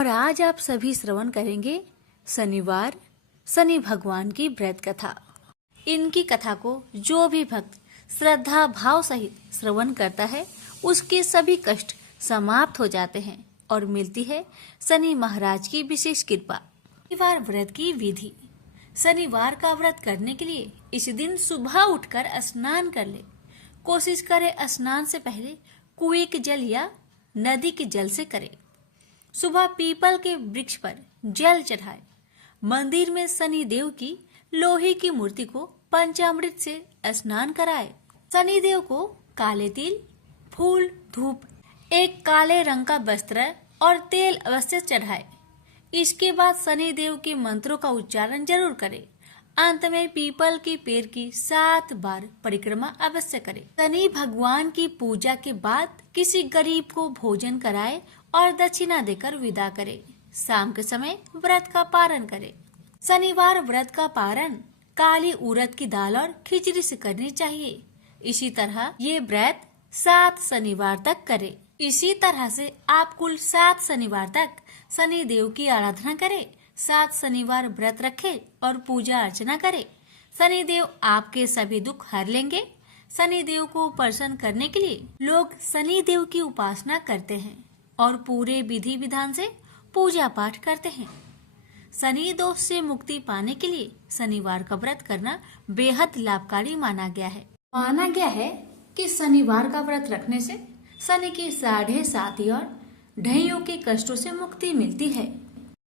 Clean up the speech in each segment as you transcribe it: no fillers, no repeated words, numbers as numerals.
और आज आप सभी श्रवण करेंगे शनिवार शनि भगवान की व्रत कथा। इनकी कथा को जो भी भक्त श्रद्धा भाव सहित श्रवण करता है उसके सभी कष्ट समाप्त हो जाते हैं और मिलती है शनि महाराज की विशेष कृपा। शनिवार व्रत की विधि। शनिवार का व्रत करने के लिए इस दिन सुबह उठकर स्नान कर ले। कोशिश करे स्नान से पहले कुएं के जल या नदी के जल से करे। सुबह पीपल के वृक्ष पर जल चढ़ाए। मंदिर में शनि देव की लोहे की मूर्ति को पंचामृत से स्नान कराए। शनि देव को काले तिल, फूल, धूप, एक काले रंग का वस्त्र और तेल अवश्य चढ़ाए। इसके बाद शनि देव के मंत्रों का उच्चारण जरूर करे। अंत में पीपल के पेड़ की 7 बार परिक्रमा अवश्य करे। शनि भगवान की पूजा के बाद किसी गरीब को भोजन कराए और दक्षिणा देकर विदा करे। शाम के समय व्रत का पारण करे। शनिवार व्रत का पारण काली उड़द की दाल और खिचड़ी से करनी चाहिए। इसी तरह ये व्रत 7 शनिवार तक करे। इसी तरह से आप कुल 7 शनिवार तक शनि देव की आराधना करें। 7 शनिवार व्रत रखे और पूजा अर्चना करे। शनि देव आपके सभी दुख हर लेंगे। शनि देव को प्रसन्न करने के लिए लोग शनि देव की उपासना करते हैं और पूरे विधि विधान से पूजा पाठ करते हैं। शनि दोष से मुक्ति पाने के लिए शनिवार का व्रत करना बेहद लाभकारी माना गया है। माना गया है कि शनिवार का व्रत रखने से शनि की 7.5 और ढैयों के कष्टों से मुक्ति मिलती है।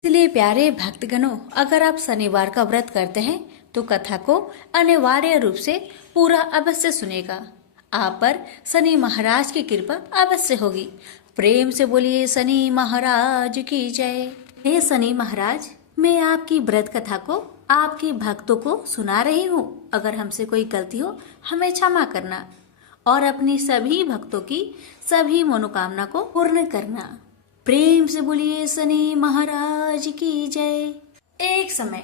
इसलिए प्यारे भक्तगणों, अगर आप शनिवार का व्रत करते हैं तो कथा को अनिवार्य रूप से पूरा अवश्य सुनेगा। आप पर शनि महाराज की कृपा अवश्य होगी। प्रेम से बोलिए शनि महाराज की जय। हे शनि महाराज, मैं आपकी व्रत कथा को आपके भक्तों को सुना रही हूँ। अगर हमसे कोई गलती हो हमें क्षमा करना और अपनी सभी भक्तों की सभी मनोकामना को पूर्ण करना। प्रेम से बोलिए शनि महाराज की जय। एक समय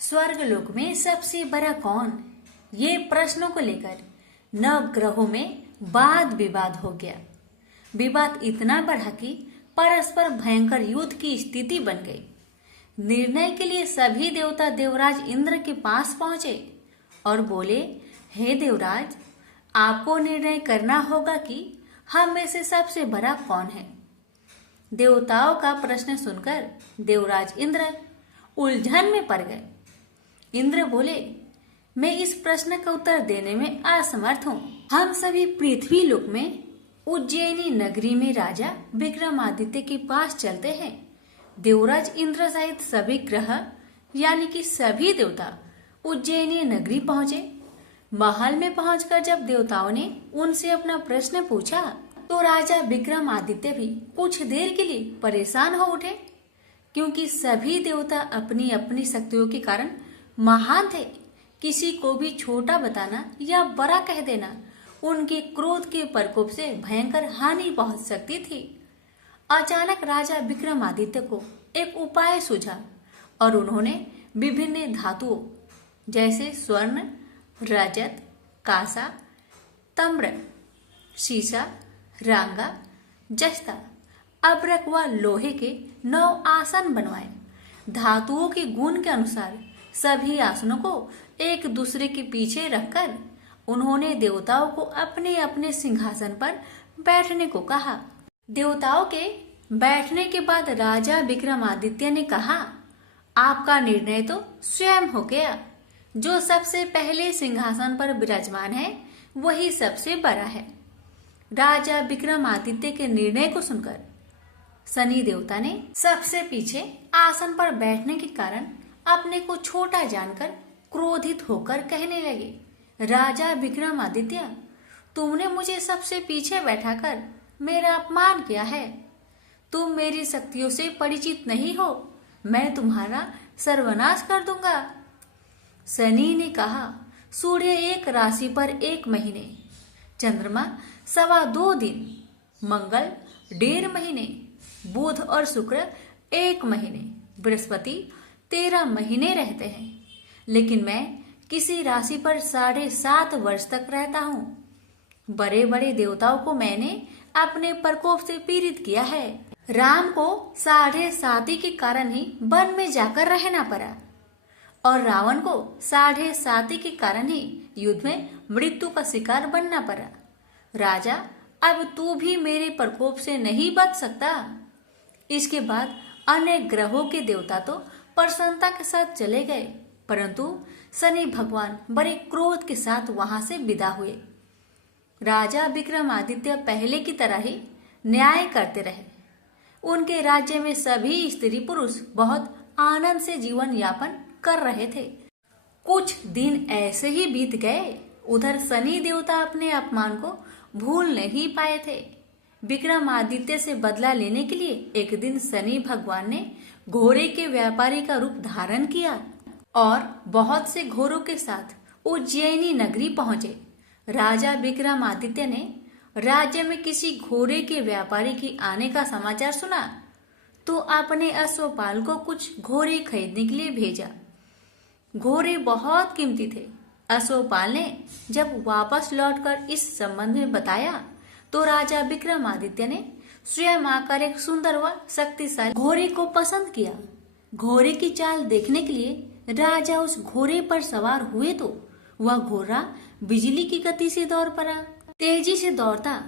स्वर्ग लोक में सबसे बड़ा कौन, ये प्रश्नों को लेकर नवग्रहों में वाद विवाद हो गया। विवाद इतना बढ़ा कि परस्पर भयंकर युद्ध की स्थिति बन गई। निर्णय के लिए सभी देवता देवराज इंद्र के पास पहुंचे और बोले, हे देवराज, आपको निर्णय करना होगा कि हम में से सबसे बड़ा कौन है। देवताओं का प्रश्न सुनकर देवराज इंद्र उलझन में पड़ गए। इंद्र बोले, मैं इस प्रश्न का उत्तर देने में असमर्थ हूँ। हम सभी पृथ्वी लोक में उज्जैनी नगरी में राजा विक्रमादित्य के पास चलते हैं। देवराज इंद्र सहित सभी ग्रह यानी कि सभी देवता उज्जैनी नगरी पहुंचे। महल में पहुंचकर जब देवताओं ने उनसे अपना प्रश्न पूछा तो राजा विक्रमादित्य भी कुछ देर के लिए परेशान हो उठे, क्योंकि सभी देवता अपनी अपनी शक्तियों के कारण महान थे। किसी को भी छोटा बताना या बड़ा कह देना उनके क्रोध के प्रकोप से भयंकर हानि पहुंच सकती थी। अचानक राजा विक्रमादित्य को एक उपाय सूझा और उन्होंने विभिन्न धातुओं जैसे स्वर्ण, रजत, कांसा, ताम्र, सीसा, रांगा, जस्ता, अब्रक व लोहे के 9 आसन बनवाए। धातुओं के गुण के अनुसार सभी आसनों को एक दूसरे के पीछे रखकर उन्होंने देवताओं को अपने अपने सिंहासन पर बैठने को कहा। देवताओं के बैठने के बाद राजा विक्रमादित्य ने कहा, आपका निर्णय तो स्वयं हो गया। जो सबसे पहले सिंहासन पर विराजमान है वही सबसे बड़ा है। राजा विक्रमादित्य के निर्णय को सुनकर शनि देवता ने सबसे पीछे आसन पर बैठने के कारण अपने को छोटा जानकर क्रोधित होकर कहने लगे, राजा विक्रमादित्य, तुमने मुझे सबसे पीछे बैठाकर मेरा अपमान किया है। तुम मेरी शक्तियों से परिचित नहीं हो। मैं तुम्हारा सर्वनाश कर दूंगा। शनि ने कहा, सूर्य एक राशि पर 1 महीने, चंद्रमा 2.25 दिन, मंगल 1.5 महीने, बुध और शुक्र 1 महीने, बृहस्पति 13 महीने रहते हैं। लेकिन मैं किसी राशि पर 7.5 वर्ष तक रहता हूँ। बड़े बड़े देवताओं को मैंने अपने प्रकोप से पीड़ित किया है। राम को 7.5 के कारण ही वन में जाकर रहना पड़ा और रावण को 7.5 के कारण ही युद्ध में मृत्यु का शिकार बनना पड़ा। राजा, अब तू भी मेरे प्रकोप से नहीं बच सकता। इसके बाद अन्य ग्रहों के देवता तो प्रसन्नता के साथ चले गए, परंतु शनि भगवान बड़े क्रोध के साथ वहां से विदा हुए। राजा विक्रमादित्य पहले की तरह ही न्याय करते रहे। उनके राज्य में सभी स्त्री पुरुष बहुत आनंद से जीवन यापन कर रहे थे। कुछ दिन ऐसे ही बीत गए। उधर शनि देवता अपने अपमान को भूल नहीं पाए थे। विक्रमादित्य से बदला लेने के लिए एक दिन शनि भगवान ने घोड़े के व्यापारी का रूप धारण किया और बहुत से घोड़ों के साथ उज्जैनी नगरी पहुंचे। राजा विक्रमादित्य ने राज्य में किसी घोड़े के व्यापारी की आने का समाचार सुना तो अपने अश्वपाल को कुछ घोड़े खरीदने के लिए भेजा। घोड़े बहुत कीमती थे। अश्वपाल ने जब वापस लौटकर इस संबंध में बताया तो राजा विक्रमादित्य ने स्वयं आकर एक सुंदर व शक्तिशाली घोड़े को पसंद किया। घोड़े की चाल देखने के लिए राजा उस घोड़े पर सवार हुए तो वह घोड़ा बिजली की गति से दौड़ पड़ा। तेजी से दौड़ता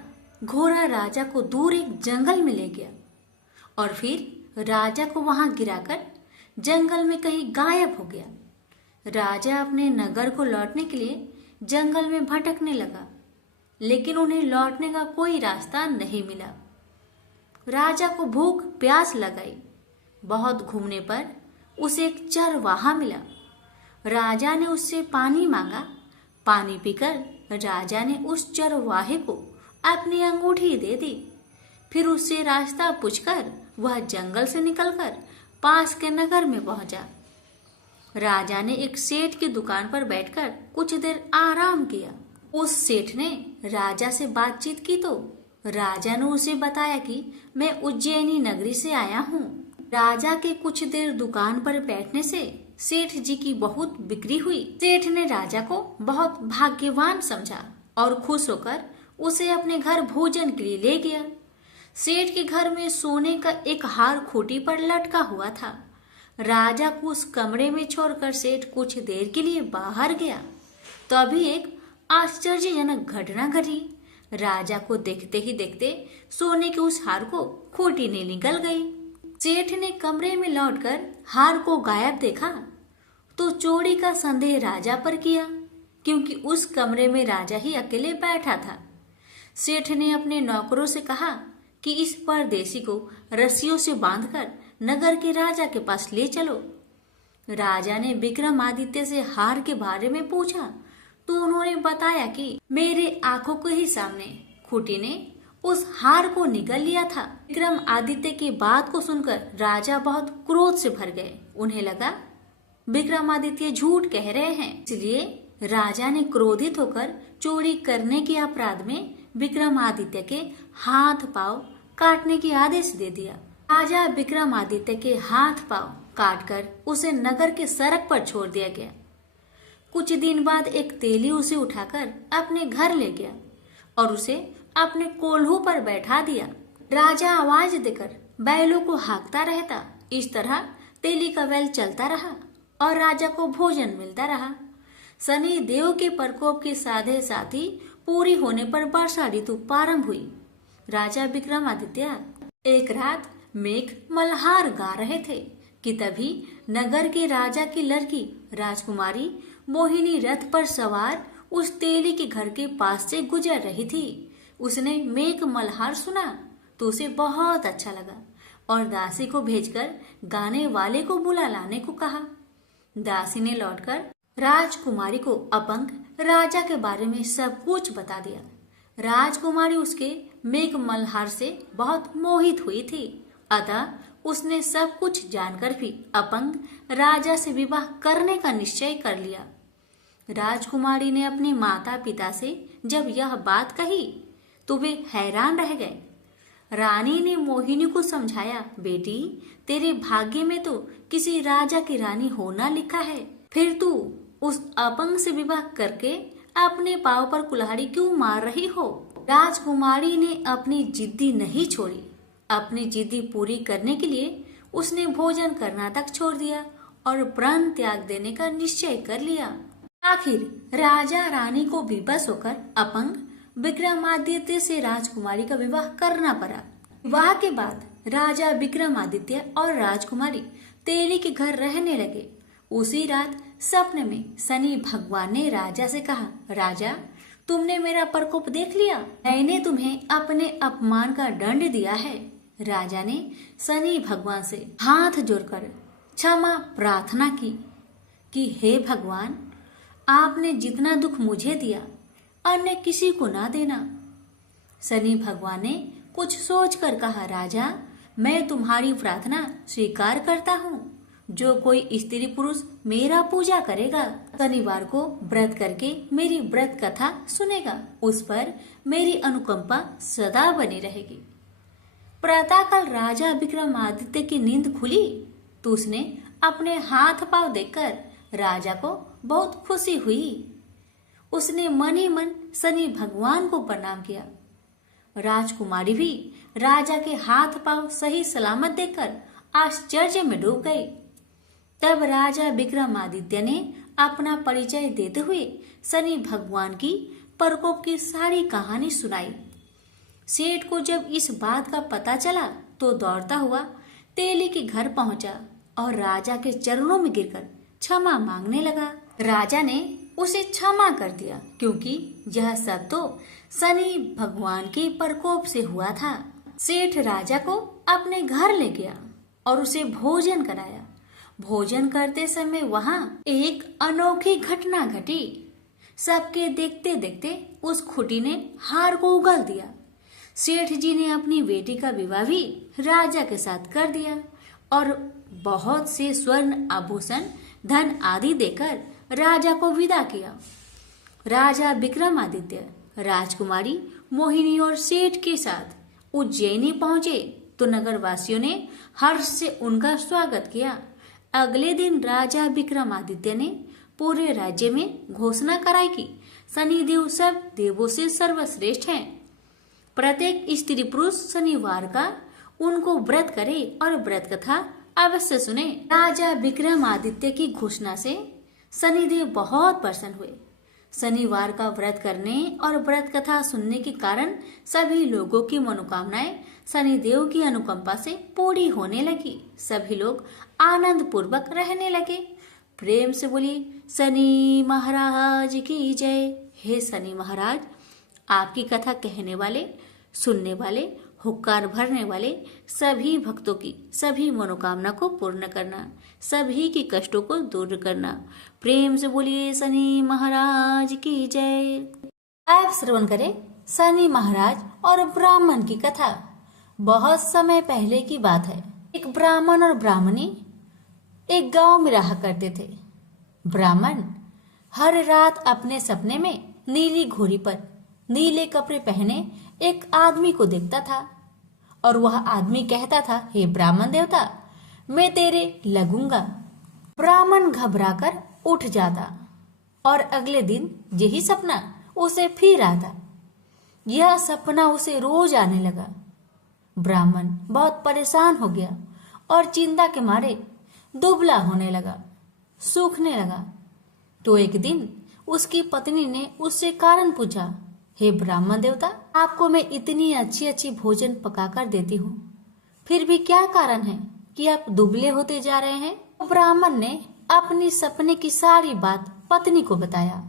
घोड़ा राजा को दूर एक जंगल में ले गया और फिर राजा को वहां गिराकर जंगल में कहीं गायब हो गया। राजा अपने नगर को लौटने के लिए जंगल में भटकने लगा, लेकिन उन्हें लौटने का कोई रास्ता नहीं मिला। राजा को भूख प्यास लगाई। बहुत घूमने पर उसे एक चरवाहा मिला। राजा ने उससे पानी मांगा। पानी पीकर राजा ने उस चरवाहे को अपनी अंगूठी दे दी। फिर उससे रास्ता पूछकर वह जंगल से निकलकर पास के नगर में पहुंचा। राजा ने एक सेठ की दुकान पर बैठकर कुछ देर आराम किया। उस सेठ ने राजा से बातचीत की तो राजा ने उसे बताया कि मैं उज्जैनी नगरी से आया हूँ। राजा के कुछ देर दुकान पर बैठने से सेठ जी की बहुत बिक्री हुई। सेठ ने राजा को बहुत भाग्यवान समझा और खुश होकर उसे अपने घर भोजन के लिए ले गया। सेठ के घर में सोने का एक हार खूंटी पर लटका हुआ था। राजा को उस कमरे में छोड़कर सेठ कुछ देर के लिए बाहर गया तो अभी एक आश्चर्यजनक घटना घटी। राजा को देखते ही देखते सोने के उस हार को खूंटी ने निकल गई। सेठ ने कमरे में लौटकर हार को गायब देखा तो चोरी का संदेह राजा पर किया, क्योंकि उस कमरे में राजा ही अकेले बैठा था। सेठ ने अपने नौकरों से कहा कि इस परदेसी को रस्सियों से बांधकर नगर के राजा के पास ले चलो। राजा ने विक्रमादित्य से हार के बारे में पूछा तो उन्होंने बताया कि मेरे आंखों के ही सामने खूंटी ने उस हार को निगल लिया था। विक्रमादित्य की बात को सुनकर राजा बहुत क्रोध से भर गए। उन्हें लगा विक्रमादित्य झूठ कह रहे हैं, इसलिए राजा ने क्रोधित होकर चोरी करने के अपराध में विक्रमादित्य के हाथ पांव काटने की आदेश दे दिया। राजा विक्रमादित्य के हाथ पांव काटकर उसे नगर के सड़क पर छोड़ दिया गया। कुछ दिन बाद एक तेली उसे उठाकर अपने घर ले गया और उसे अपने कोल्हू पर बैठा दिया। राजा आवाज देकर बैलों को हाँकता रहता। इस तरह तेली का बैल चलता रहा और राजा को भोजन मिलता रहा। शनि देव के प्रकोप के साधे साथी पूरी होने पर वर्षा ऋतु प्रारंभ हुई। राजा विक्रमादित्य एक रात मेघ मल्हार गा रहे थे कि तभी नगर के राजा की लड़की राजकुमारी मोहिनी रथ पर सवार उस तेली के घर के पास से गुजर रही थी। उसने मेघ मल्हार सुना तो उसे बहुत अच्छा लगा और दासी को भेजकर गाने वाले को बुला लाने को कहा। दासी ने लौटकर राजकुमारी को अपंग राजा के बारे में सब कुछ बता दिया। राजकुमारी उसके मेघ मल्हार से बहुत मोहित हुई थी, अतः उसने सब कुछ जानकर भी अपंग राजा से विवाह करने का निश्चय कर लिया। राजकुमारी ने अपने माता पिता से जब यह बात कही तो वे हैरान रह गए। रानी ने मोहिनी को समझाया, बेटी तेरे भाग्य में तो किसी राजा की रानी होना लिखा है, फिर तू उस अपंग से विवाह करके अपने पांव पर कुल्हाड़ी क्यों मार रही हो। राजकुमारी ने अपनी जिद्दी नहीं छोड़ी अपनी जिद्दी पूरी करने के लिए उसने भोजन करना तक छोड़ दिया और प्राण त्याग देने का निश्चय कर लिया। आखिर राजा रानी को विवश होकर अपंग विक्रमादित्य से राजकुमारी का विवाह करना पड़ा। विवाह के बाद राजा विक्रमादित्य और राजकुमारी तेली के घर रहने लगे। उसी रात सपने में शनि भगवान ने राजा से कहा, राजा तुमने मेरा प्रकोप देख लिया, मैंने तुम्हें अपने अपमान का दंड दिया है। राजा ने शनि भगवान से हाथ जोड़कर क्षमा प्रार्थना की कि हे भगवान, आपने जितना दुख मुझे दिया अन्य किसी को ना देना। शनि भगवान ने कुछ सोचकर कहा, राजा मैं तुम्हारी प्रार्थना स्वीकार करता हूँ। जो कोई स्त्री पुरुष मेरा पूजा करेगा, शनिवार को व्रत करके मेरी व्रत कथा सुनेगा, उस पर मेरी अनुकंपा सदा बनी रहेगी। प्रातःकाल राजा विक्रमादित्य की नींद खुली तो उसने अपने हाथ पांव देखकर राजा को बहुत खुशी हुई। उसने मन ही मन शनि भगवान को प्रणाम किया। राजकुमारी भी राजा के हाथ पांव सही सलामत देखकर आश्चर्य में डूब गई। तब राजा विक्रमादित्य ने अपना परिचय देते हुए शनि भगवान की प्रकोप की सारी कहानी सुनाई। सेठ को जब इस बात का पता चला तो दौड़ता हुआ तेली के घर पहुंचा और राजा के चरणों में गिरकर क्षमा मांगने लगा। राजा ने उसे क्षमा कर दिया क्योंकि यह सब तो शनि भगवान के प्रकोप से हुआ था। सेठ राजा को अपने घर ले गया और उसे भोजन कराया। भोजन करते समय वहां एक अनोखी घटना घटी। सबके देखते देखते उस खुटी ने हार को उगल दिया। सेठ जी ने अपनी बेटी का विवाह भी राजा के साथ कर दिया और बहुत से स्वर्ण आभूषण धन आदि देकर राजा को विदा किया। राजा विक्रमादित्य राजकुमारी मोहिनी और सेठ के साथ उज्जैनी पहुंचे तो नगरवासियों ने हर्ष से उनका स्वागत किया। अगले दिन राजा विक्रमादित्य ने पूरे राज्य में घोषणा कराई कि शनिदेव सब देवों से सर्वश्रेष्ठ हैं। प्रत्येक स्त्री पुरुष शनिवार का उनको व्रत करे और व्रत कथा अवश्य सुने। राजा विक्रमादित्य की घोषणा से शनिदेव बहुत प्रसन्न हुए। शनिवार का व्रत करने और व्रत कथा सुनने के कारण सभी लोगों की मनोकामनाएं शनिदेव की अनुकंपा से पूरी होने लगी। सभी लोग आनंद पूर्वक रहने लगे। प्रेम से बोली शनि महाराज की जय। हे शनि महाराज, आपकी कथा कहने वाले, सुनने वाले, हुक्कार भरने वाले सभी भक्तों की सभी मनोकामना को पूर्ण करना, सभी के कष्टों को दूर करना। प्रेम से बोलिए शनि महाराज की जय। अब श्रवण करें शनि महाराज और ब्राह्मण की कथा। बहुत समय पहले की बात है। एक ब्राह्मण और ब्राह्मणी एक गांव में रहा करते थे। ब्राह्मण हर रात अपने सपने में नीली घोड़ी पर नीले कपड़े पहने एक आदमी को देखता था और वह आदमी कहता था, हे ब्राह्मण देवता, मैं तेरे लगूंगा। ब्राह्मण घबराकर उठ जाता और अगले दिन यही सपना उसे फिर आता। यह सपना उसे रोज आने लगा। ब्राह्मण बहुत परेशान हो गया और चिंता के मारे दुबला होने लगा, सूखने लगा। तो एक दिन उसकी पत्नी ने उससे कारण पूछा, हे ब्राह्मण देवता, आपको मैं इतनी अच्छी अच्छी भोजन पकाकर देती हूँ, फिर भी क्या कारण है कि आप दुबले होते जा रहे हैं? तो ब्राह्मण ने अपनी सपने की सारी बात पत्नी को बताया।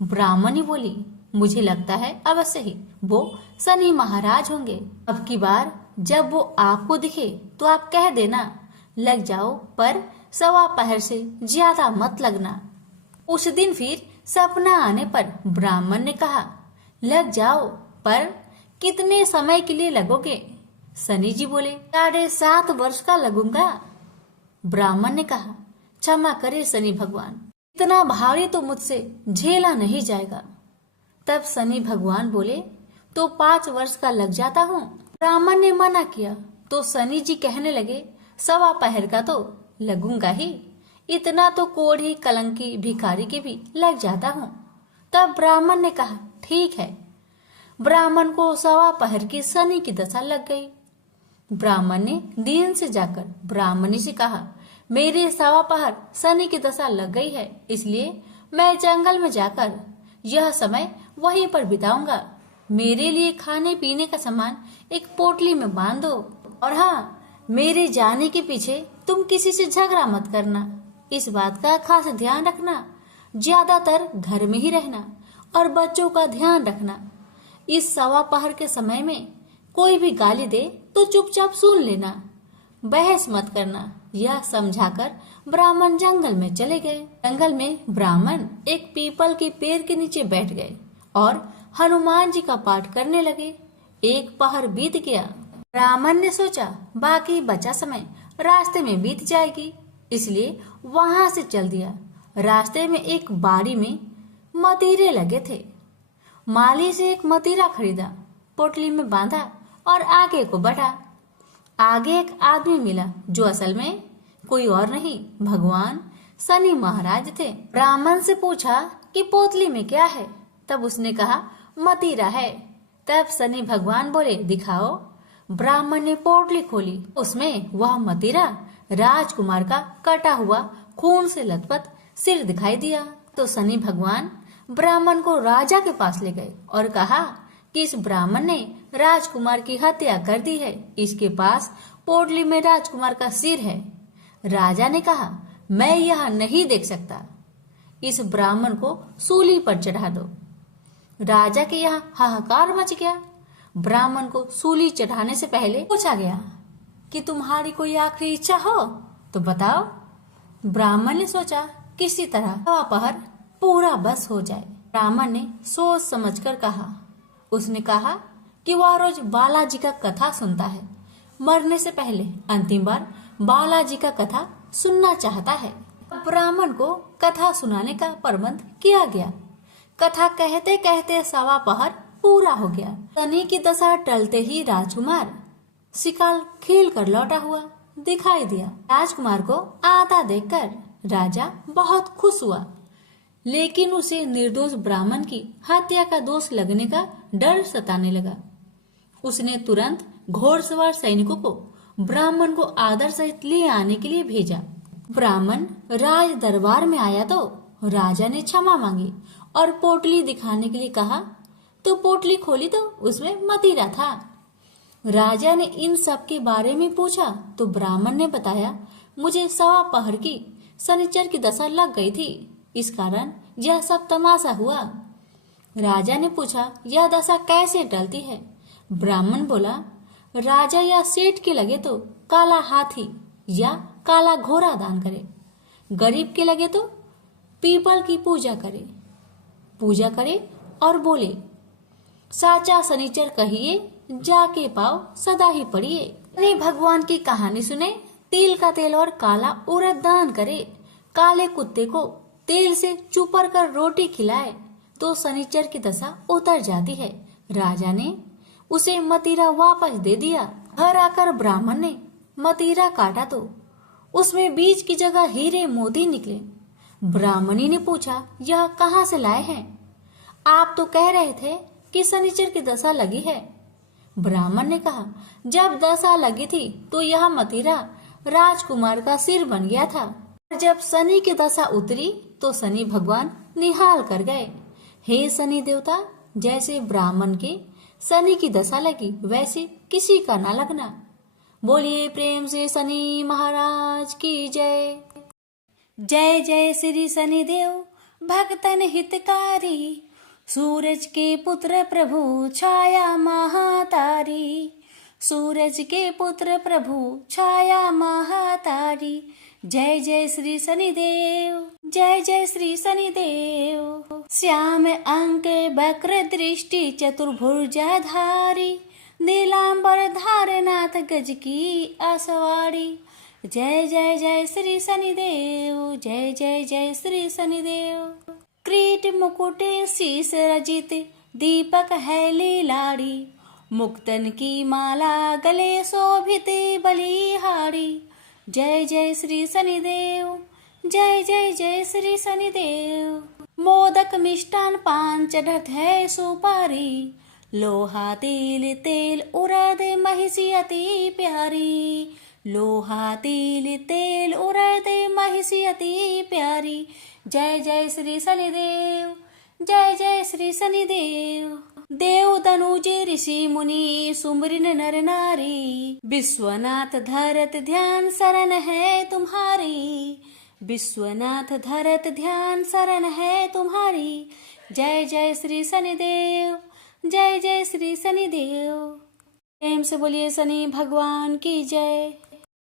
ब्राह्मणी बोली, मुझे लगता है अवश्य ही वो शनि महाराज होंगे। अब की बार जब वो आपको दिखे तो आप कह देना, लग जाओ, पर 1:15 से ज्यादा मत लगना। उस दिन फिर सपना आने पर ब्राह्मण ने कहा, लग जाओ, पर कितने समय के लिए लगोगे? शनि जी बोले, 7.5 वर्ष का लगूंगा। ब्राह्मण ने कहा, क्षमा करे शनि भगवान, इतना भारी तो मुझसे झेला नहीं जाएगा। तब शनि भगवान बोले, तो 5 वर्ष का लग जाता हूँ। ब्राह्मण ने मना किया तो शनि जी कहने लगे, 1:15 का तो लगूंगा ही, इतना तो कोढ़ी कलंकी भिखारी के भी लग जाता हूँ। तब ब्राह्मण ने कहा, ठीक है। ब्राह्मण को 1:15 की शनि की दशा लग गई। ब्राह्मण ने दीन से जाकर ब्राह्मणी से कहा, मेरे सवा पहर शनि की दशा लग गई है, इसलिए मैं जंगल में जाकर यह समय वहीं पर बिताऊंगा। मेरे लिए खाने पीने का सामान एक पोटली में बांध दो, और हाँ, मेरे जाने के पीछे तुम किसी से झगड़ा मत करना। इस बात का खास ध्यान रखना, ज्यादातर घर में ही रहना और बच्चों का ध्यान रखना। इस सवा पहर के समय में कोई भी गाली दे तो चुपचाप सुन लेना, बहस मत करना। यह समझाकर ब्राह्मण जंगल में चले गए। जंगल में ब्राह्मण एक पीपल के पेड़ के नीचे बैठ गए और हनुमान जी का पाठ करने लगे। एक पहर बीत गया। ब्राह्मण ने सोचा बाकी बचा समय रास्ते में बीत जाएगी, इसलिए वहां से चल दिया। रास्ते में एक बाड़ी में मतीरे लगे थे। माली से एक मतीरा खरीदा, पोटली में बांधा और आगे को बढ़ा। आगे एक आदमी मिला जो असल में कोई और नहीं, भगवान शनि महाराज थे। ब्राह्मण से पूछा कि पोतली में क्या है? तब उसने कहा, मतीरा है। तब शनि भगवान बोले, दिखाओ। ब्राह्मण ने पोटली खोली। उसमें वह मतीरा राजकुमार का कटा हुआ खून से लथपथ सिर दिखाई दिया। तो शनि भगवान ब्राह्मण को राजा के पास ले गए और कहा कि इस ब्राह्मण ने राजकुमार की हत्या कर दी है। इसके पास पोटली में राजकुमार का सिर है। राजा ने कहा, मैं यह नहीं देख सकता, इस ब्राह्मण को सूली पर चढ़ा दो। राजा के यहाँ हाहाकार मच गया। ब्राह्मण को सूली चढ़ाने से पहले पूछा गया कि तुम्हारी कोई आखिरी इच्छा हो तो बताओ। ब्राह्मण ने सोचा किसी तरह सवा पहर पूरा बस हो जाए। ब्राह्मण ने सोच समझकर कहा। उसने कहा कि वह रोज बालाजी का कथा सुनता है, मरने से पहले अंतिम बार बालाजी का कथा सुनना चाहता है। ब्राह्मण को कथा सुनाने का प्रबंध किया गया। कथा कहते कहते सवा पहर पूरा हो गया। शनि की दशा टलते ही राजकुमार शिकार खेल कर लौटा हुआ दिखाई दिया। राजकुमार को आता देखकर राजा बहुत खुश हुआ, लेकिन उसे निर्दोष ब्राह्मण की हत्या का दोष लगने का डर सताने लगा। उसने तुरंत घोड़सवार सैनिकों को ब्राह्मण को आदर सहित ले आने के लिए भेजा। ब्राह्मण राज दरबार में आया तो राजा ने क्षमा मांगी और पोटली दिखाने के लिए कहा, तो पोटली खोली तो उसमें मतीरा था। राजा ने इन सब के बारे में पूछा तो ब्राह्मण ने बताया, मुझे सवा पहर की शनिचर की दशा लग गई थी, इस कारण यह सब तमाशा हुआ। राजा ने पूछा, यह दशा कैसे टलती है? ब्राह्मण बोला, राजा या सेठ के लगे तो काला हाथी या काला घोड़ा दान करे, गरीब के लगे तो पीपल की पूजा करे और बोले, साचा शनिचर कहिए, जाके पाओ सदा ही पढ़िए। शनि भगवान की कहानी सुने, तिल का तेल और काला उड़द दान करे, काले कुत्ते को तेल से चुपर कर रोटी खिलाए तो शनिचर की दशा उतर जाती है। राजा ने उसे मतीरा वापस दे दिया। घर आकर ब्राह्मण ने मतीरा काटा तो उसमें बीज की जगह हीरे मोती निकले। ब्राह्मणी ने पूछा, यह कहाँ से लाए हैं? आप तो कह रहे थे कि शनिचर की दशा लगी है। ब्राह्मण ने कहा, जब दशा लगी थी तो यह मतीरा राजकुमार का सिर बन गया था। जब शनि की दशा उतरी तो शनि भगवान निहाल कर गए। हे शनि देवता, जैसे ब्राह्मण के शनि की दशा लगी वैसे किसी का ना लगना। बोलिए प्रेम से शनि महाराज की जय। जय जय श्री शनि देव, भक्तन हितकारी, सूरज के पुत्र प्रभु छाया महातारी, सूरज के पुत्र प्रभु छाया महातारी। जय जय श्री शनिदेव, जय जय श्री शनिदेव। श्याम अंक वक्र दृष्टि चतुर्भुजाधारी, नीलांबर धारनाथ गज की आसवाड़ी। जय जय जय श्री शनिदेव, जय जय जय श्री शनिदेव। क्रीट मुकुट शीस रजित दीपक है लीलाड़ी, मुक्तन की माला गले शोभित बलिहारी। जय जय श्री शनिदेव, जय जय जय श्री शनिदेव। मोदक मिष्टान पान चढ़त है सुपारी, लोहा तिल तेल उड़द महिषी अति प्यारी, लोहा तिल तेल उड़द महिषी अति प्यारी। जय जय श्री शनिदेव, जय जय श्री शनिदेव। देव तनुज ऋषि मुनि सुमरिन नर नारी, विश्वनाथ धरत ध्यान शरण है तुम्हारी, विश्वनाथ धरत ध्यान शरण है तुम्हारी। जय जय श्री शनिदेव, जय जय श्री शनिदेव। प्रेम से बोलिए शनि भगवान की जय।